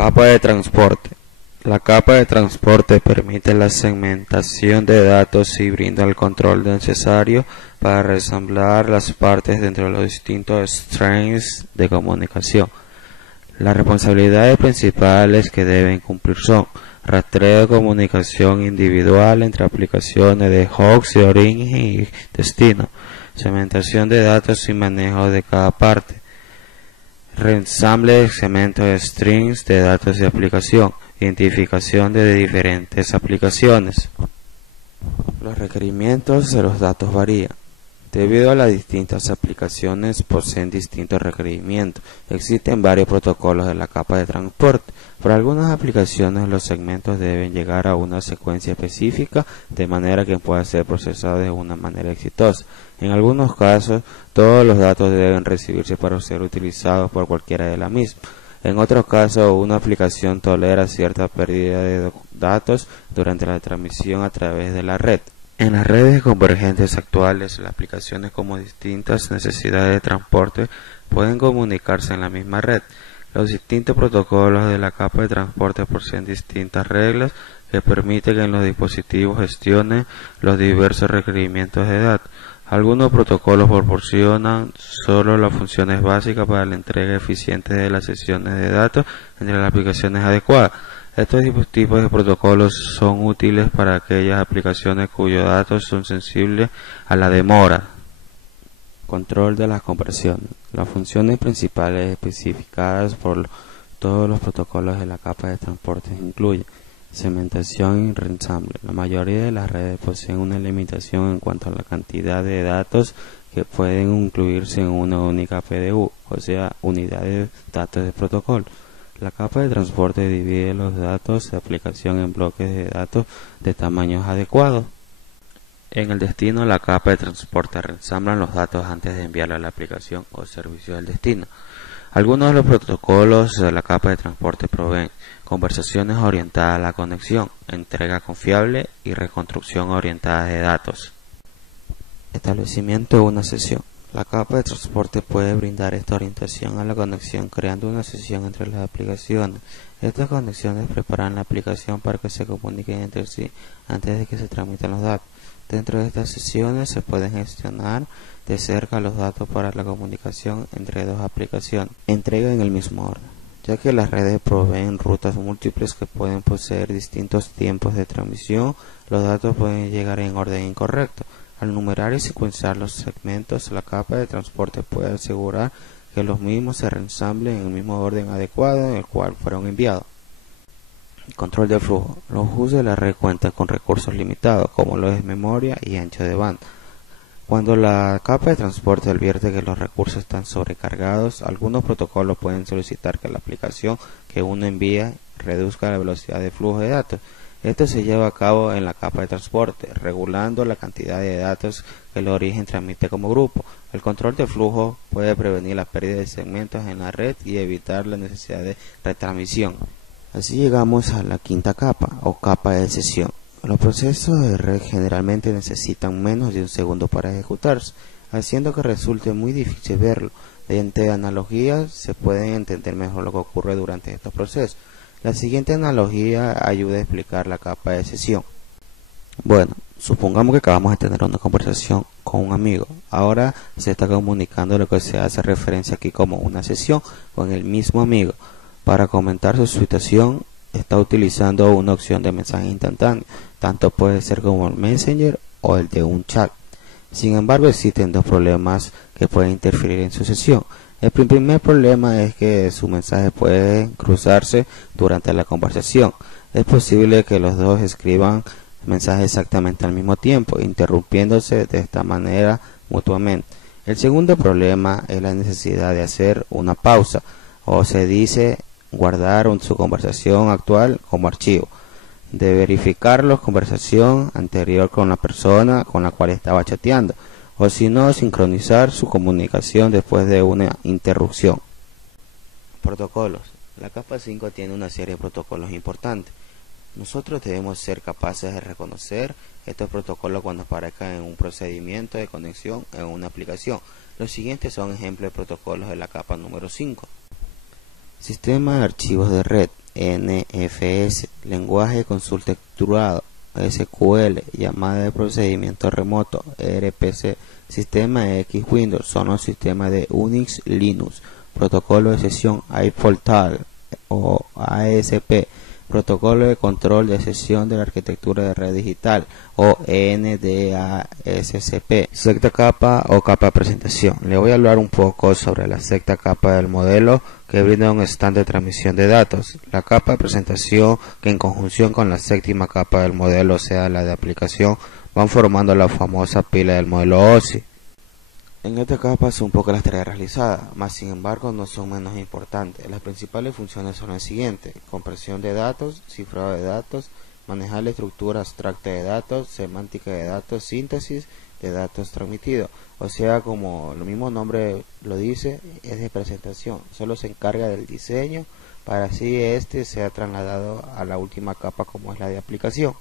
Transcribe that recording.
Capa de transporte. La capa de transporte permite la segmentación de datos y brinda el control necesario para resamblar las partes dentro de los distintos strings de comunicación. Las responsabilidades principales que deben cumplir son rastreo de comunicación individual entre aplicaciones de host de origen y destino, segmentación de datos y manejo de cada parte, reensamble de segmentos de strings de datos de aplicación, identificación de diferentes aplicaciones. Los requerimientos de los datos varían. Debido a las distintas aplicaciones poseen distintos requerimientos. Existen varios protocolos de la capa de transporte. Para algunas aplicaciones los segmentos deben llegar a una secuencia específica de manera que puedan ser procesados de una manera exitosa. En algunos casos, todos los datos deben recibirse para ser utilizados por cualquiera de las mismas. En otros casos, una aplicación tolera cierta pérdida de datos durante la transmisión a través de la red. En las redes convergentes actuales, las aplicaciones con distintas necesidades de transporte pueden comunicarse en la misma red. Los distintos protocolos de la capa de transporte poseen distintas reglas que permiten que los dispositivos gestionen los diversos requerimientos de datos. Algunos protocolos proporcionan solo las funciones básicas para la entrega eficiente de las sesiones de datos entre las aplicaciones adecuadas. Estos tipos de protocolos son útiles para aquellas aplicaciones cuyos datos son sensibles a la demora. Control de las conversiones. Las funciones principales especificadas por todos los protocolos de la capa de transporte incluyen segmentación y reensamble. La mayoría de las redes poseen una limitación en cuanto a la cantidad de datos que pueden incluirse en una única PDU, o sea, unidad de datos de protocolo. La capa de transporte divide los datos de aplicación en bloques de datos de tamaños adecuados. En el destino, la capa de transporte reensambla los datos antes de enviarlo a la aplicación o servicio del destino. Algunos de los protocolos de la capa de transporte proveen conversaciones orientadas a la conexión, entrega confiable y reconstrucción orientada de datos. Establecimiento de una sesión. La capa de transporte puede brindar esta orientación a la conexión creando una sesión entre las aplicaciones. Estas conexiones preparan la aplicación para que se comuniquen entre sí antes de que se transmitan los datos. Dentro de estas sesiones se pueden gestionar de cerca los datos para la comunicación entre dos aplicaciones. Entrega en el mismo orden, ya que las redes proveen rutas múltiples que pueden poseer distintos tiempos de transmisión. Los datos pueden llegar en orden incorrecto. Al numerar y secuenciar los segmentos, la capa de transporte puede asegurar que los mismos se reensamblen en el mismo orden adecuado en el cual fueron enviados. Control de flujo. Los usos de la red cuentan con recursos limitados, como lo es memoria y ancho de banda. Cuando la capa de transporte advierte que los recursos están sobrecargados, algunos protocolos pueden solicitar que la aplicación que uno envía reduzca la velocidad de flujo de datos. Esto se lleva a cabo en la capa de transporte, regulando la cantidad de datos que el origen transmite como grupo. El control de flujo puede prevenir la pérdida de segmentos en la red y evitar la necesidad de retransmisión. Así llegamos a la quinta capa, o capa de sesión. Los procesos de red generalmente necesitan menos de un segundo para ejecutarse, haciendo que resulte muy difícil verlo. Mediante analogías se puede entender mejor lo que ocurre durante estos procesos. La siguiente analogía ayuda a explicar la capa de sesión. Bueno, supongamos que acabamos de tener una conversación con un amigo. Ahora se está comunicando lo que se hace referencia aquí como una sesión con el mismo amigo. Para comentar su situación, está utilizando una opción de mensaje instantáneo. Tanto puede ser como el Messenger o el de un chat. Sin embargo, existen dos problemas que pueden interferir en su sesión. El primer problema es que su mensaje puede cruzarse durante la conversación. Es posible que los dos escriban mensajes exactamente al mismo tiempo, interrumpiéndose de esta manera mutuamente. El segundo problema es la necesidad de hacer una pausa, o se dice guardar su conversación actual como archivo, de verificar la conversación anterior con la persona con la cual estaba chateando, o si no, sincronizar su comunicación después de una interrupción. Protocolos. La capa 5 tiene una serie de protocolos importantes. Nosotros debemos ser capaces de reconocer estos protocolos cuando aparezcan en un procedimiento de conexión en una aplicación. Los siguientes son ejemplos de protocolos de la capa número 5. Sistema de archivos de red, NFS, lenguaje de consulta estructurado, SQL, llamada de procedimiento remoto, RPC, sistema X Windows, son los sistemas de Unix, Linux, protocolo de sesión iPortal o ASP, protocolo de control de sesión de la arquitectura de red digital o NDASCP, sexta capa o capa de presentación. Le voy a hablar un poco sobre la sexta capa del modelo, que brinda un estándar de transmisión de datos. La capa de presentación, que en conjunción con la séptima capa del modelo, o sea la de aplicación, van formando la famosa pila del modelo OSI. En esta capa son pocas las tareas realizadas, mas sin embargo no son menos importantes. Las principales funciones son las siguientes: compresión de datos, cifrado de datos, manejar la estructura abstracta de datos, semántica de datos, síntesis de datos transmitidos. O sea, como el mismo nombre lo dice, es de presentación, solo se encarga del diseño para así este sea trasladado a la última capa, como es la de aplicación.